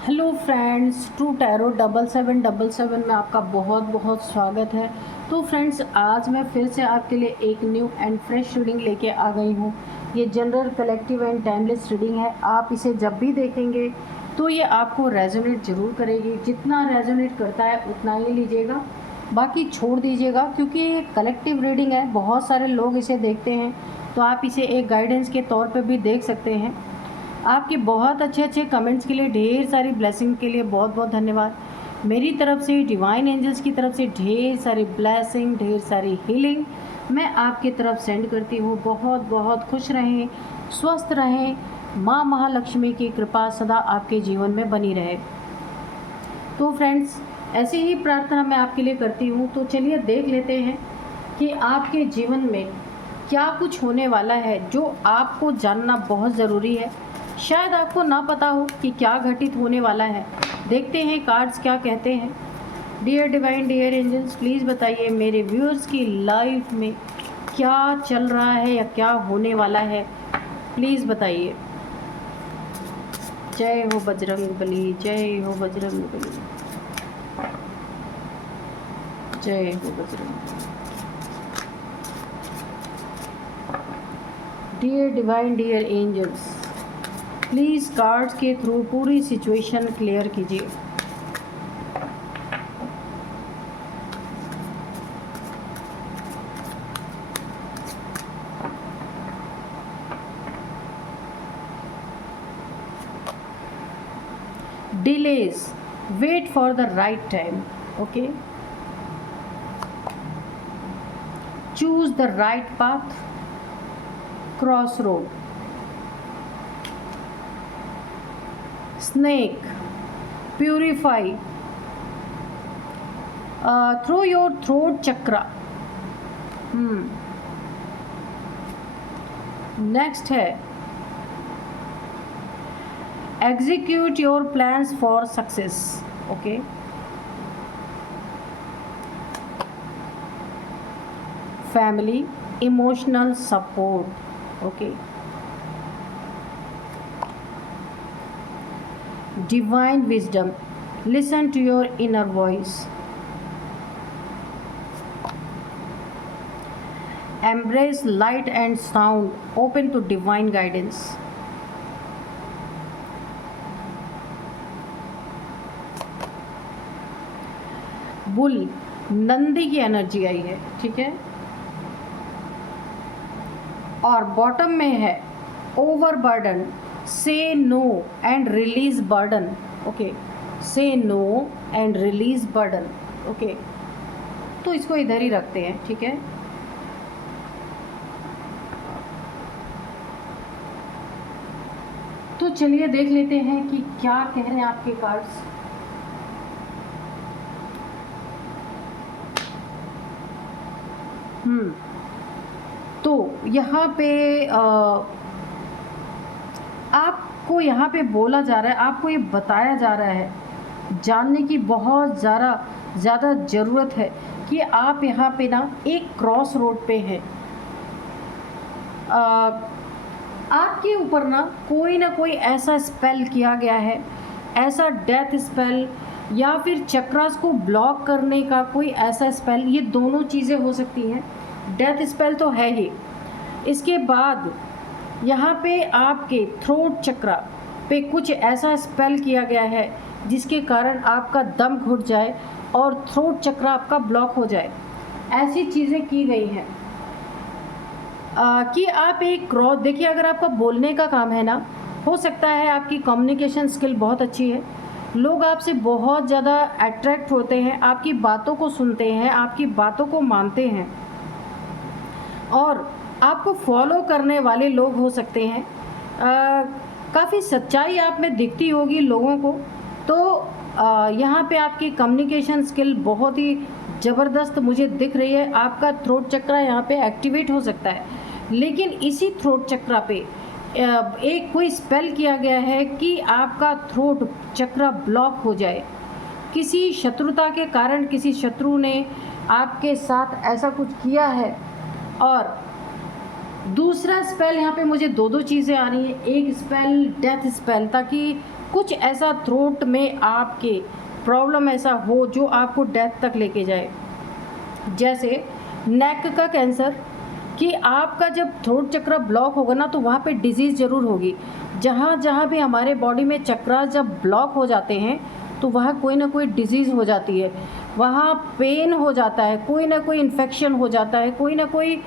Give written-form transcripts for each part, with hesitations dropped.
Hello friends, true tarot 7777 में आपका बहुत बहुत स्वागत है। तो फ्रेंड्स, आज मैं फिर से आपके लिए एक न्यू एंड फ्रेश रीडिंग लेके आ गई हूँ। ये general, collective and timeless reading है। आप इसे जब भी देखेंगे तो ये आपको रेजोनेट ज़रूर करेगी। जितना रेजोनेट करता है उतना ही लीजिएगा, बाकी छोड़ दीजिएगा, क्योंकि ये कलेक्टिव रीडिंग है। बहुत सारे लोग इसे देखते हैं, तो आप इसे एक गाइडेंस के तौर पर भी देख सकते हैं। आपके बहुत अच्छे अच्छे कमेंट्स के लिए, ढेर सारी ब्लेसिंग के लिए बहुत बहुत धन्यवाद। मेरी तरफ से, डिवाइन एंजल्स की तरफ से ढेर सारी ब्लेसिंग, ढेर सारी हीलिंग मैं आपकी तरफ सेंड करती हूँ। बहुत बहुत खुश रहें, स्वस्थ रहें। माँ महालक्ष्मी की कृपा सदा आपके जीवन में बनी रहे। तो फ्रेंड्स, ऐसी ही प्रार्थना मैं आपके लिए करती हूँ। तो चलिए देख लेते हैं कि आपके जीवन में क्या कुछ होने वाला है जो आपको जानना बहुत ज़रूरी है। शायद आपको ना पता हो कि क्या घटित होने वाला है। देखते हैं कार्ड्स क्या कहते हैं। Dear divine, dear angels, please बताइए मेरे व्यूअर्स की लाइफ में क्या चल रहा है या क्या होने वाला है। प्लीज़ बताइए। जय हो बजरंग बली, जय हो बजरंग बली, जय हो Bajrang. Dear divine, dear angels, please cards के थ्रू पूरी सिचुएशन क्लियर कीजिए। Delays, wait for the right time. Okay, choose the right path. Crossroad. Snake, purify through your throat chakra. Next है execute your plans for success. Okay, family, emotional support. Okay, divine wisdom, listen to your inner voice. Embrace light and sound, open to divine guidance. Bull, Nandi की energy आई है, ठीक है। और bottom में है over burden, say no and release burden. Okay, say no and release burden. Okay, तो इसको इधर ही रखते हैं, ठीक है। तो चलिए देख लेते हैं कि क्या कह रहे हैं आपके कार्ड्स। तो यहाँ पे आपको यहाँ पे बोला जा रहा है, आपको ये बताया जा रहा है, जानने की बहुत ज़्यादा ज़रूरत है कि आप यहाँ पे ना एक क्रॉस रोड पे हैं। आपके ऊपर ना कोई ऐसा स्पेल किया गया है, ऐसा डेथ स्पेल या फिर चक्रास को ब्लॉक करने का कोई ऐसा स्पेल। ये दोनों चीज़ें हो सकती हैं। डेथ स्पेल तो है ही, इसके बाद यहाँ पे आपके थ्रोट चक्रा पे कुछ ऐसा स्पेल किया गया है जिसके कारण आपका दम घुट जाए और थ्रोट चक्रा आपका ब्लॉक हो जाए। ऐसी चीज़ें की गई हैं कि आप एक क्रॉस, देखिए अगर आपका बोलने का काम है ना, हो सकता है आपकी कम्युनिकेशन स्किल बहुत अच्छी है, लोग आपसे बहुत ज़्यादा अट्रैक्ट होते हैं, आपकी बातों को सुनते हैं, आपकी बातों को मानते हैं और आपको फॉलो करने वाले लोग हो सकते हैं। काफ़ी सच्चाई आप में दिखती होगी लोगों को। तो यहाँ पे आपकी कम्युनिकेशन स्किल बहुत ही ज़बरदस्त मुझे दिख रही है। आपका थ्रोट चक्रा यहाँ पे एक्टिवेट हो सकता है, लेकिन इसी थ्रोट चक्रा पे एक कोई स्पेल किया गया है कि आपका थ्रोट चक्रा ब्लॉक हो जाए। किसी शत्रुता के कारण किसी शत्रु ने आपके साथ ऐसा कुछ किया है। और दूसरा स्पेल, यहाँ पे मुझे दो चीज़ें आ रही हैं। एक स्पेल डेथ स्पेल, ताकि कुछ ऐसा थ्रोट में आपके प्रॉब्लम ऐसा हो जो आपको डेथ तक लेके जाए, जैसे नेक का कैंसर, कि आपका जब थ्रोट चक्र ब्लॉक होगा ना तो वहाँ पे डिजीज़ ज़रूर होगी। जहाँ जहाँ भी हमारे बॉडी में चक्र जब ब्लॉक हो जाते हैं तो वहाँ कोई ना कोई डिजीज़ हो जाती है, वहाँ पेन हो जाता है, कोई ना कोई इन्फेक्शन हो जाता है, कोई ना कोई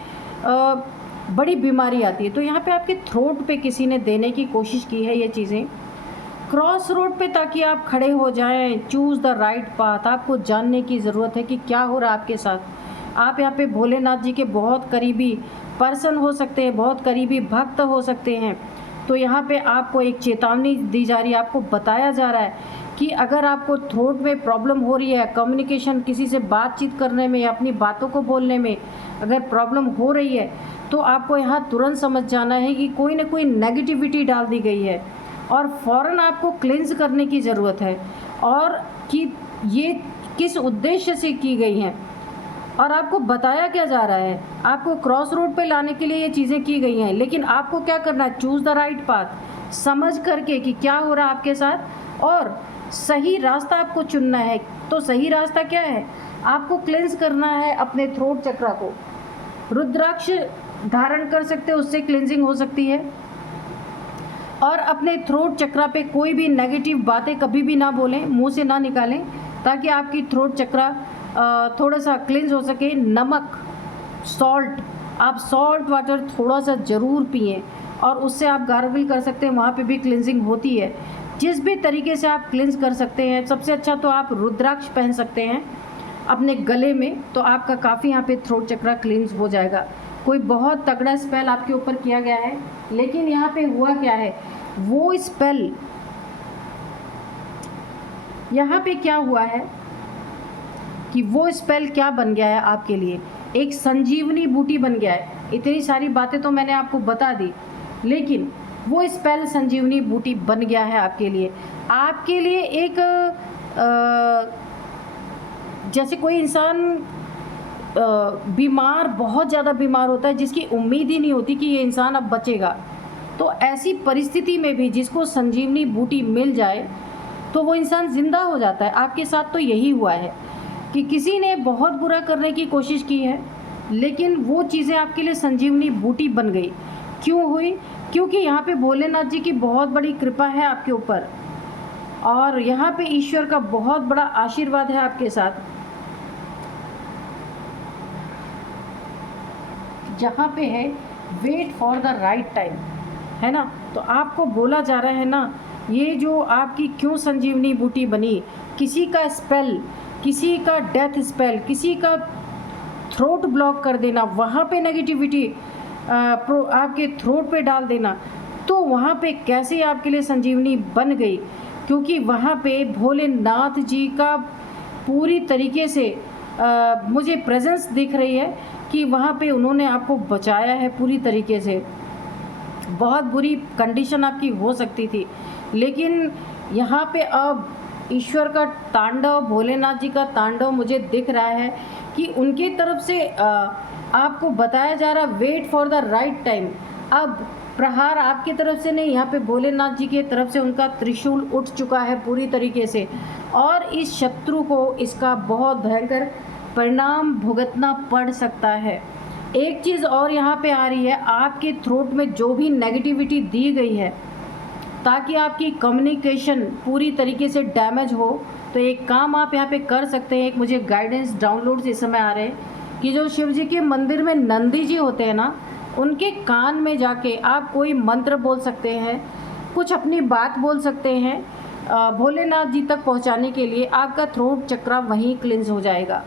बड़ी बीमारी आती है। तो यहाँ पे आपके थ्रोट पे किसी ने देने की कोशिश की है ये चीज़ें क्रॉस रोड पे, ताकि आप खड़े हो जाएं। Choose the right path. आपको जानने की ज़रूरत है कि क्या हो रहा है आपके साथ। आप यहाँ पे भोलेनाथ जी के बहुत करीबी पर्सन हो सकते हैं, बहुत करीबी भक्त हो सकते हैं। तो यहाँ पे आपको एक चेतावनी दी जा रही है, आपको बताया जा रहा है कि अगर आपको थ्रोट में प्रॉब्लम हो रही है, कम्युनिकेशन किसी से बातचीत करने में, अपनी बातों को बोलने में अगर प्रॉब्लम हो रही है, तो आपको यहाँ तुरंत समझ जाना है कि कोई ना कोई नेगेटिविटी डाल दी गई है और फ़ौरन आपको क्लिंज करने की ज़रूरत है, और कि ये किस उद्देश्य से की गई हैं और आपको बताया क्या जा रहा है। आपको क्रॉस रोड पे लाने के लिए ये चीज़ें की गई हैं, लेकिन आपको क्या करना है, चूज़ द राइट पाथ, समझ करके कि क्या हो रहा है आपके साथ और सही रास्ता आपको चुनना है। तो सही रास्ता क्या है, आपको क्लिंज करना है अपने थ्रोट चक्र को। रुद्राक्ष धारण कर सकते हो, उससे क्लिंजिंग हो सकती है। और अपने थ्रोट चक्र पे कोई भी नेगेटिव बातें कभी भी ना बोलें, मुंह से ना निकालें, ताकि आपकी थ्रोट चक्र थोड़ा सा क्लिंज हो सके। नमक, सॉल्ट, आप सॉल्ट वाटर थोड़ा सा ज़रूर पिएं और उससे आप गार्गल कर सकते हैं, वहाँ पे भी क्लिंजिंग होती है। जिस भी तरीके से आप क्लिंज कर सकते हैं, सबसे अच्छा तो आप रुद्राक्ष पहन सकते हैं अपने गले में, तो आपका काफ़ी यहाँ पे थ्रोट चक्र क्लिंज हो जाएगा। कोई बहुत तगड़ा स्पेल आपके ऊपर किया गया है, लेकिन यहाँ पे हुआ क्या है, वो स्पेल यहाँ पे क्या हुआ है कि वो स्पेल क्या बन गया है आपके लिए, एक संजीवनी बूटी बन गया है। इतनी सारी बातें तो मैंने आपको बता दी, लेकिन वो स्पेल संजीवनी बूटी बन गया है आपके लिए। आपके लिए एक जैसे कोई इंसान बीमार, बहुत ज़्यादा बीमार होता है, जिसकी उम्मीद ही नहीं होती कि ये इंसान अब बचेगा, तो ऐसी परिस्थिति में भी जिसको संजीवनी बूटी मिल जाए तो वो इंसान ज़िंदा हो जाता है। आपके साथ तो यही हुआ है कि किसी ने बहुत बुरा करने की कोशिश की है, लेकिन वो चीज़ें आपके लिए संजीवनी बूटी बन गई। क्यों हुई? क्योंकि यहाँ पे भोलेनाथ जी की बहुत बड़ी कृपा है आपके ऊपर, और यहाँ पे ईश्वर का बहुत बड़ा आशीर्वाद है आपके साथ। जहाँ पे है wait for the right time, है ना। तो आपको बोला जा रहा है ना, ये जो आपकी क्यों संजीवनी बूटी बनी, किसी का स्पेल, किसी का डेथ स्पेल, किसी का थ्रोट ब्लॉक कर देना, वहाँ पे नेगेटिविटी आपके थ्रोट पे डाल देना, तो वहाँ पे कैसे आपके लिए संजीवनी बन गई, क्योंकि वहाँ पे भोलेनाथ जी का पूरी तरीके से मुझे प्रेजेंस दिख रही है कि वहाँ पे उन्होंने आपको बचाया है पूरी तरीके से। बहुत बुरी कंडीशन आपकी हो सकती थी, लेकिन यहाँ पे अब ईश्वर का तांडव, भोलेनाथ जी का तांडव मुझे दिख रहा है कि उनकी तरफ से आपको बताया जा रहा wait for the right time. अब प्रहार आपकी तरफ से नहीं, यहाँ पे भोलेनाथ जी की तरफ से उनका त्रिशूल उठ चुका है पूरी तरीके से, और इस शत्रु को इसका बहुत भयंकर परिणाम भुगतना पड़ सकता है। एक चीज़ और यहाँ पे आ रही है, आपके थ्रोट में जो भी नेगेटिविटी दी गई है ताकि आपकी कम्युनिकेशन पूरी तरीके से डैमेज हो, तो एक काम आप यहाँ पे कर सकते हैं। एक मुझे गाइडेंस डाउनलोड्स इस समय आ रहे हैं कि जो शिव जी के मंदिर में नंदी जी होते हैं ना, उनके कान में जाके आप कोई मंत्र बोल सकते हैं, कुछ अपनी बात बोल सकते हैं भोलेनाथ जी तक पहुँचाने के लिए। आपका थ्रोट चक्र वहीं क्लिंज हो जाएगा।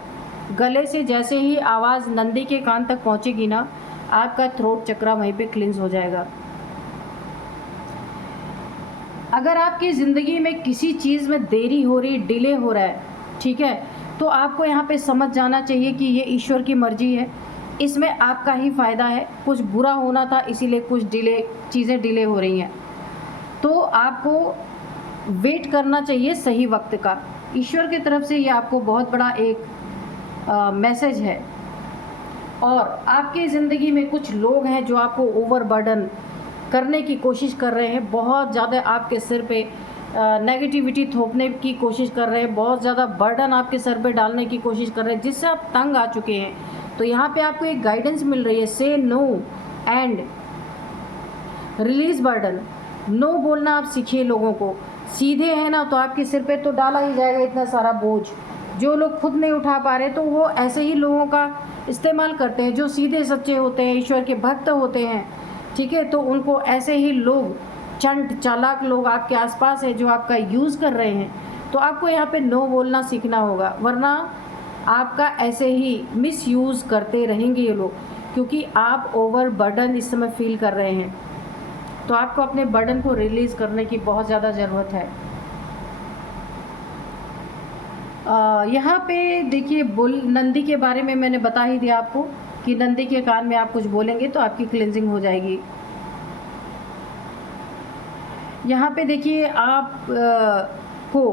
गले से जैसे ही आवाज़ नंदी के कान तक पहुँचेगी ना, आपका थ्रोट चक्र वहीं पे क्लिंज हो जाएगा। अगर आपकी ज़िंदगी में किसी चीज़ में देरी हो रही, डिले हो रहा है, ठीक है, तो आपको यहाँ पे समझ जाना चाहिए कि ये ईश्वर की मर्जी है, इसमें आपका ही फ़ायदा है। कुछ बुरा होना था, इसीलिए कुछ चीज़ें डिले हो रही हैं, तो आपको वेट करना चाहिए सही वक्त का। ईश्वर की तरफ से ये आपको बहुत बड़ा एक मैसेज है। और आपकी ज़िंदगी में कुछ लोग हैं जो आपको ओवरबर्डन करने की कोशिश कर रहे हैं, बहुत ज़्यादा आपके सिर पे नेगेटिविटी थोपने की कोशिश कर रहे हैं, बहुत ज़्यादा बर्डन आपके सर पे डालने की कोशिश कर रहे हैं, जिससे आप तंग आ चुके हैं। तो यहाँ पे आपको एक गाइडेंस मिल रही है, say no and release burden. No बोलना आप सीखिए लोगों को। सीधे हैं ना तो आपके सिर पे तो डाला ही जाएगा इतना सारा बोझ। जो लोग खुद नहीं उठा पा रहे तो वो ऐसे ही लोगों का इस्तेमाल करते हैं, जो सीधे सच्चे होते हैं, ईश्वर के भक्त होते हैं, ठीक है। तो उनको ऐसे ही लोग, चंट चालाक लोग आपके आसपास है जो आपका यूज़ कर रहे हैं। तो आपको यहाँ पे नो बोलना सीखना होगा, वरना आपका ऐसे ही मिस यूज़ करते रहेंगे ये लोग, क्योंकि आप ओवर बर्डन इस समय फील कर रहे हैं। तो आपको अपने बर्डन को रिलीज़ करने की बहुत ज़्यादा ज़रूरत है। यहाँ पे देखिए, बुल नंदी के बारे में मैंने बता ही दिया आपको कि नंदी के कान में आप कुछ बोलेंगे तो आपकी क्लिनजिंग हो जाएगी। यहाँ पे देखिए आप को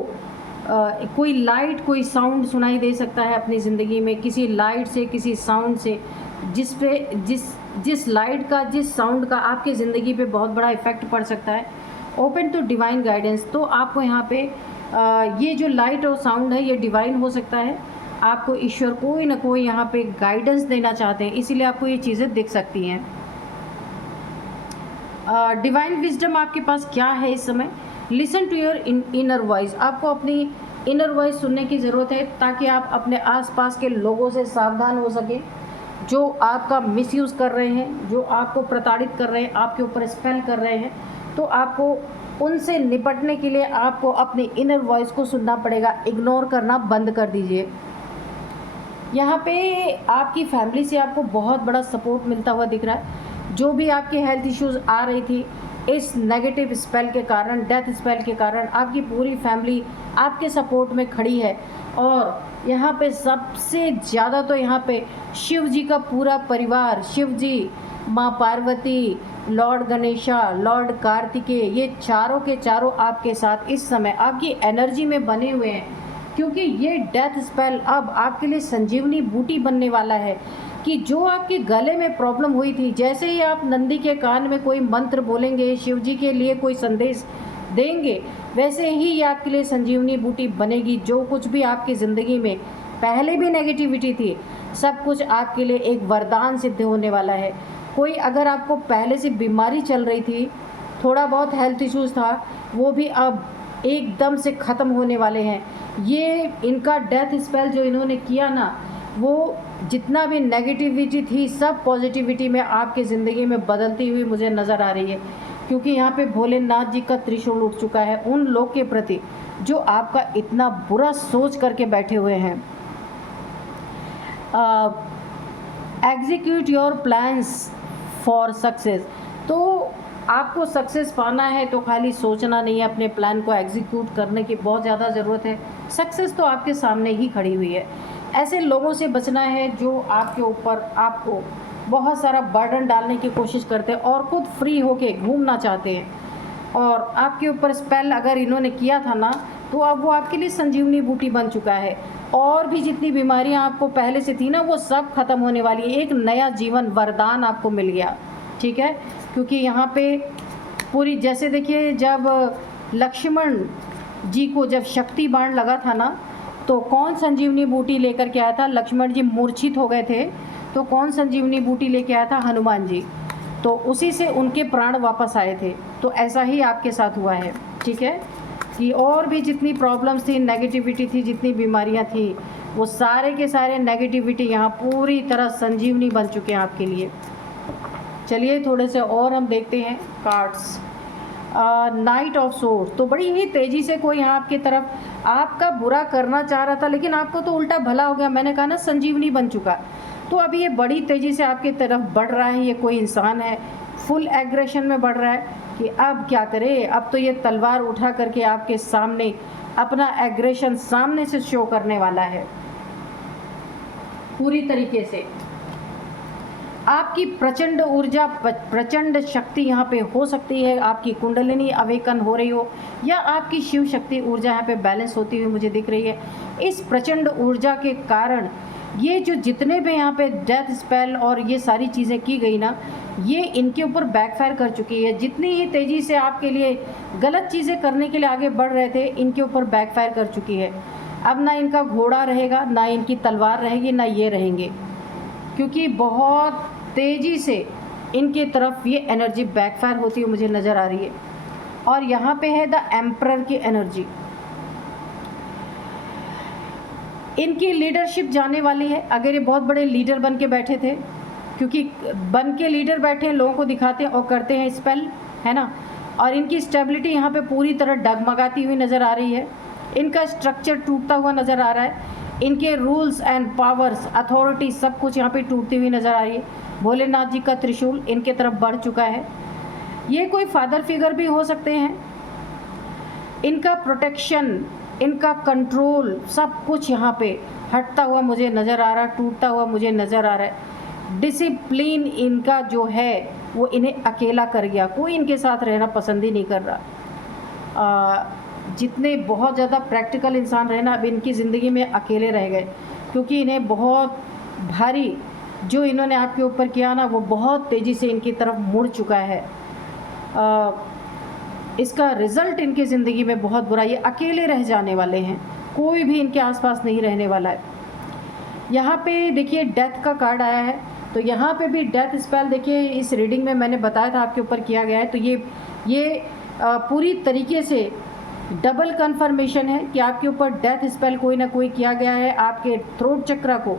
कोई लाइट, कोई साउंड सुनाई दे सकता है अपनी ज़िंदगी में, किसी लाइट से, किसी साउंड से, जिस लाइट का, जिस साउंड का आपके ज़िंदगी पे बहुत बड़ा इफ़ेक्ट पड़ सकता है। Open to divine guidance. तो आपको यहाँ पे ये जो लाइट और साउंड है ये डिवाइन हो सकता है। आपको ईश्वर कोई ना कोई यहाँ पे गाइडेंस देना चाहते हैं, इसीलिए आपको ये चीज़ें दिख सकती हैं। डिवाइन विजडम आपके पास क्या है इस समय? Listen to your inner voice. आपको अपनी इनर वॉइस सुनने की ज़रूरत है, ताकि आप अपने आसपास के लोगों से सावधान हो सकें, जो आपका मिसयूज़ कर रहे हैं, जो आपको प्रताड़ित कर रहे हैं, आपके ऊपर स्पेल कर रहे हैं। तो आपको उनसे निपटने के लिए आपको अपनी इनर वॉइस को सुनना पड़ेगा। इग्नोर करना बंद कर दीजिए। यहाँ पे आपकी फैमिली से आपको बहुत बड़ा सपोर्ट मिलता हुआ दिख रहा है। जो भी आपके हेल्थ इश्यूज़ आ रही थी, इस नेगेटिव स्पेल के कारण, डेथ स्पेल के कारण, आपकी पूरी फैमिली आपके सपोर्ट में खड़ी है। और यहाँ पे सबसे ज़्यादा तो यहाँ पे शिव जी का पूरा परिवार, शिव जी, माँ पार्वती, लॉर्ड गणेशा, लॉर्ड कार्तिकेय, ये चारों के चारों आपके साथ इस समय आपकी एनर्जी में बने हुए हैं। क्योंकि ये डेथ स्पेल अब आपके लिए संजीवनी बूटी बनने वाला है, कि जो आपके गले में प्रॉब्लम हुई थी, जैसे ही आप नंदी के कान में कोई मंत्र बोलेंगे, शिव जी के लिए कोई संदेश देंगे, वैसे ही ये आपके लिए संजीवनी बूटी बनेगी। जो कुछ भी आपकी ज़िंदगी में पहले भी नेगेटिविटी थी, सब कुछ आपके लिए एक वरदान सिद्ध होने वाला है। कोई अगर आपको पहले से बीमारी चल रही थी, थोड़ा बहुत हेल्थ इश्यूज़ था, वो भी अब एकदम से ख़त्म होने वाले हैं। ये इनका डेथ स्पेल जो इन्होंने किया ना, वो जितना भी नेगेटिविटी थी सब पॉजिटिविटी में आपकी ज़िंदगी में बदलती हुई मुझे नज़र आ रही है। क्योंकि यहाँ पे भोलेनाथ जी का त्रिशूल उठ चुका है उन लोग के प्रति जो आपका इतना बुरा सोच करके बैठे हुए हैं। Execute your plans for success. तो आपको सक्सेस पाना है तो खाली सोचना नहीं है, अपने प्लान को एग्जीक्यूट करने की बहुत ज़्यादा ज़रूरत है। सक्सेस तो आपके सामने ही खड़ी हुई है। ऐसे लोगों से बचना है जो आपके ऊपर आपको बहुत सारा बर्डन डालने की कोशिश करते हैं और ख़ुद फ्री होके घूमना चाहते हैं। और आपके ऊपर स्पेल अगर इन्होंने किया था ना, तो अब वो आपके लिए संजीवनी बूटी बन चुका है। और भी जितनी बीमारियां आपको पहले से थी ना, वो सब ख़त्म होने वाली है। एक नया जीवन वरदान आपको मिल गया, ठीक है। क्योंकि यहाँ पे पूरी, जैसे देखिए, जब लक्ष्मण जी को जब शक्ति बाण लगा था ना, तो कौन संजीवनी बूटी लेकर के आया था? लक्ष्मण जी मूर्छित हो गए थे, तो कौन संजीवनी बूटी लेके आया था? हनुमान जी। तो उसी से उनके प्राण वापस आए थे। तो ऐसा ही आपके साथ हुआ है, ठीक है। कि और भी जितनी प्रॉब्लम्स थी, नेगेटिविटी थी, जितनी बीमारियां थी, वो सारे के सारे नेगेटिविटी यहाँ पूरी तरह संजीवनी बन चुके हैं आपके लिए। चलिए थोड़े से और हम देखते हैं कार्ड्स। Night of sword. तो बड़ी ही तेज़ी से कोई यहाँ आपकी तरफ आपका बुरा करना चाह रहा था, लेकिन आपको तो उल्टा भला हो गया। मैंने कहा ना, संजीवनी बन चुका। तो अभी ये बड़ी तेज़ी से आपकी तरफ बढ़ रहा है। ये कोई इंसान है, फुल एग्रेशन में बढ़ रहा है कि अब क्या करे। अब तो ये तलवार उठा करके आपके सामने अपना एग्रेशन सामने से शो करने वाला है पूरी तरीके से। आपकी प्रचंड ऊर्जा, प्रचंड शक्ति यहाँ पे हो सकती है। आपकी कुंडलिनी अवेकन हो रही हो, या आपकी शिव शक्ति ऊर्जा यहाँ पे बैलेंस होती हुई मुझे दिख रही है। इस प्रचंड ऊर्जा के कारण ये जो जितने भी यहाँ पे डेथ स्पेल और ये सारी चीज़ें की गई ना, ये इनके ऊपर बैकफायर कर चुकी है। जितनी ही तेज़ी से आपके लिए गलत चीज़ें करने के लिए आगे बढ़ रहे थे, इनके ऊपर बैकफायर कर चुकी है। अब ना इनका घोड़ा रहेगा, ना इनकी तलवार रहेगी, ना ये रहेंगे, क्योंकि बहुत तेज़ी से इनके तरफ ये एनर्जी बैकफायर होती हुई मुझे नज़र आ रही है। और यहाँ पे है द एम्परर की एनर्जी। इनकी लीडरशिप जाने वाली है। अगर ये बहुत बड़े लीडर बन के बैठे थे, क्योंकि बन के लीडर बैठे हैं, लोगों को दिखाते हैं और करते हैं स्पेल, है ना। और इनकी स्टेबिलिटी यहाँ पे पूरी तरह डगमगाती हुई नज़र आ रही है। इनका स्ट्रक्चर टूटता हुआ नज़र आ रहा है। इनके रूल्स एंड पावर्स, अथॉरिटी, सब कुछ यहाँ पे टूटती हुई नज़र आ रही है। भोलेनाथ जी का त्रिशूल इनके तरफ बढ़ चुका है। ये कोई फादर फिगर भी हो सकते हैं। इनका प्रोटेक्शन, इनका कंट्रोल, सब कुछ यहाँ पे हटता हुआ मुझे नज़र आ रहा है, टूटता हुआ मुझे नज़र आ रहा है। डिसिप्लिन इनका जो है वो इन्हें अकेला कर गया, कोई इनके साथ रहना पसंद ही नहीं कर रहा। जितने बहुत ज़्यादा प्रैक्टिकल इंसान रहे ना, अब इनकी ज़िंदगी में अकेले रह गए, क्योंकि इन्हें बहुत भारी जो इन्होंने आपके ऊपर किया ना, वो बहुत तेज़ी से इनकी तरफ मुड़ चुका है। इसका रिज़ल्ट इनकी ज़िंदगी में बहुत बुरा, ये अकेले रह जाने वाले हैं, कोई भी इनके आसपास नहीं रहने वाला है। यहाँ पे देखिए डेथ का कार्ड आया है, तो यहाँ पे भी डेथ स्पेल देखिए इस रीडिंग में मैंने बताया था आपके ऊपर किया गया है। तो ये पूरी तरीके से डबल कंफर्मेशन है कि आपके ऊपर डेथ स्पेल कोई ना कोई किया गया है आपके थ्रोट चक्र को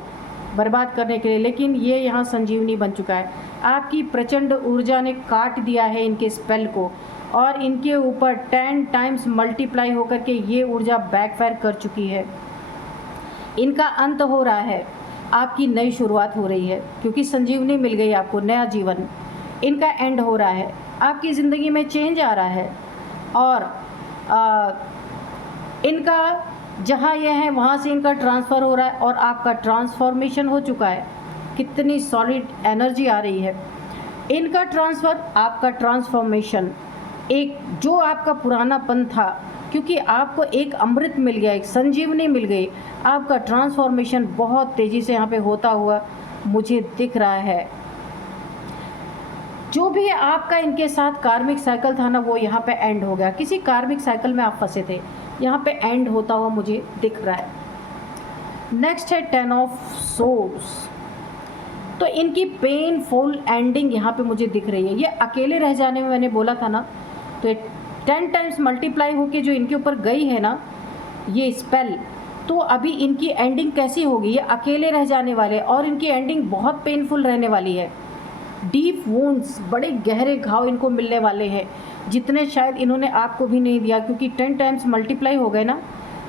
बर्बाद करने के लिए, लेकिन ये यहाँ संजीवनी बन चुका है। आपकी प्रचंड ऊर्जा ने काट दिया है इनके स्पेल को, और इनके ऊपर 10 टाइम्स मल्टीप्लाई होकर के ये ऊर्जा बैकफायर कर चुकी है। इनका अंत हो रहा है, आपकी नई शुरुआत हो रही है, क्योंकि संजीवनी मिल गई आपको, नया जीवन। इनका एंड हो रहा है, आपकी ज़िंदगी में चेंज आ रहा है। और इनका जहाँ यह है वहाँ से इनका ट्रांसफ़र हो रहा है और आपका ट्रांसफॉर्मेशन हो चुका है। कितनी सॉलिड एनर्जी आ रही है। इनका ट्रांसफ़र, आपका ट्रांसफॉर्मेशन, एक जो आपका पुरानापन था, क्योंकि आपको एक अमृत मिल गया, एक संजीवनी मिल गई, आपका ट्रांसफॉर्मेशन बहुत तेज़ी से यहाँ पे होता हुआ मुझे दिख रहा है। जो भी आपका इनके साथ कार्मिक साइकिल था ना, वो यहाँ पे एंड हो गया। किसी कार्मिक साइकिल में आप फंसे थे, यहाँ पे एंड होता हुआ मुझे दिख रहा है। नेक्स्ट है 10 ऑफ सोर्ड्स। तो इनकी पेनफुल एंडिंग यहाँ पे मुझे दिख रही है। ये अकेले रह जाने में मैंने बोला था ना, तो 10 टाइम्स मल्टीप्लाई होके जो इनके ऊपर गई है ना ये स्पेल, तो अभी इनकी एंडिंग कैसी होगी। ये अकेले रह जाने वाले और इनकी एंडिंग बहुत पेनफुल रहने वाली है। डीप वुंड्स, बड़े गहरे घाव इनको मिलने वाले हैं, जितने शायद इन्होंने आपको भी नहीं दिया, क्योंकि 10 टाइम्स मल्टीप्लाई हो गए ना।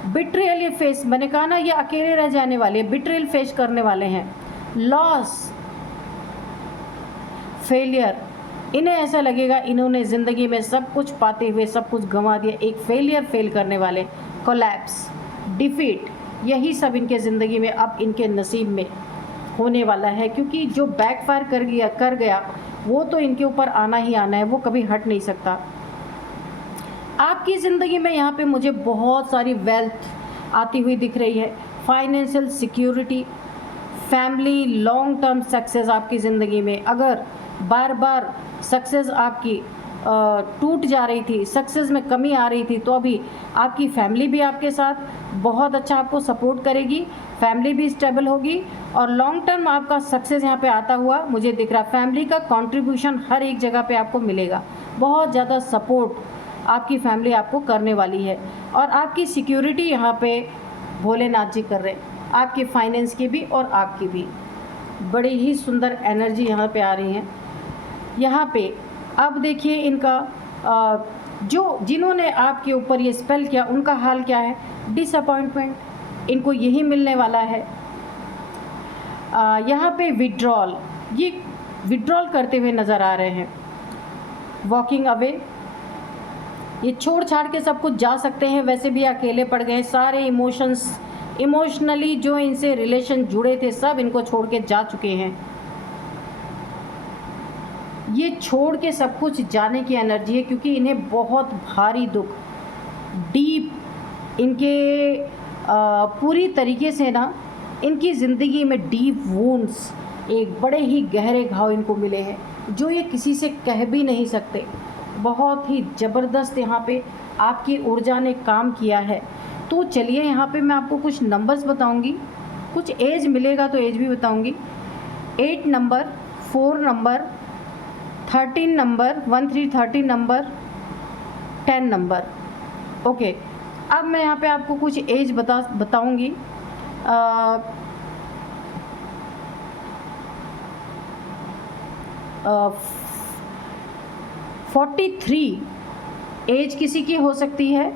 बिट्रेयल ये फेस, मैंने कहा ना ये अकेले रह जाने वाले, बिट्रेयल फेस करने वाले हैं। लॉस, फेलियर, इन्हें ऐसा लगेगा इन्होंने ज़िंदगी में सब कुछ पाते हुए सब कुछ गंवा दिया, एक फेलियर फेल करने वाले। कोलैप्स, डिफीट, यही सब इनके ज़िंदगी में अब इनके नसीब में होने वाला है, क्योंकि जो बैकफायर कर गया वो तो इनके ऊपर आना ही आना है, वो कभी हट नहीं सकता। आपकी ज़िंदगी में यहाँ पे मुझे बहुत सारी वेल्थ आती हुई दिख रही है, financial security, family, long term success आपकी ज़िंदगी में। अगर बार बार सक्सेस आपकी टूट जा रही थी, सक्सेस में कमी आ रही थी, तो अभी आपकी फैमिली भी आपके साथ बहुत अच्छा आपको सपोर्ट करेगी, फैमिली भी स्टेबल होगी और लॉन्ग टर्म आपका सक्सेस यहाँ पे आता हुआ मुझे दिख रहा है। फैमिली का कंट्रीब्यूशन हर एक जगह पे आपको मिलेगा, बहुत ज़्यादा सपोर्ट आपकी फैमिली आपको करने वाली है। और आपकी सिक्योरिटी यहाँ पे भोलेनाथ जी कर रहे हैं, आपके फाइनेंस की भी और आपकी भी। बड़ी ही सुंदर एनर्जी यहाँ पे आ रही है। यहाँ पे अब देखिए इनका जो जिन्होंने आपके ऊपर ये स्पेल किया उनका हाल क्या है। डिसअपॉइंटमेंट, इनको यही मिलने वाला है। यहाँ पे विड्रॉल, ये विड्रॉल करते हुए नज़र आ रहे हैं। वॉकिंग अवे, ये छोड़ छाड़ के सब कुछ जा सकते हैं, वैसे भी अकेले पड़ गए। सारे इमोशनली जो इनसे रिलेशन जुड़े थे सब इनको छोड़ के जा चुके हैं। ये छोड़ के सब कुछ जाने की एनर्जी है, क्योंकि इन्हें बहुत भारी दुख, डीप, इनके पूरी तरीके से ना इनकी ज़िंदगी में डीप वुंड्स, एक बड़े ही गहरे घाव इनको मिले हैं जो ये किसी से कह भी नहीं सकते। बहुत ही ज़बरदस्त यहाँ पे आपकी ऊर्जा ने काम किया है। तो चलिए यहाँ पे मैं आपको कुछ नंबर्स बताऊँगी, कुछ एज मिलेगा तो एज भी बताऊँगी। 8 number, 4 number, 13 number, 13 number, 10 number. Okay, अब मैं यहाँ पे आपको कुछ एज बताऊँगी। 43 एज किसी की हो सकती है,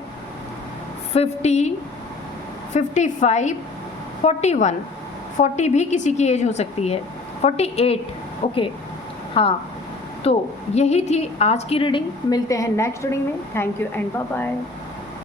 50, 55, 41, 40 भी किसी की एज हो सकती है, 48। ओके, हाँ, तो यही थी आज की रीडिंग। मिलते हैं नेक्स्ट रीडिंग में। Thank you and bye bye.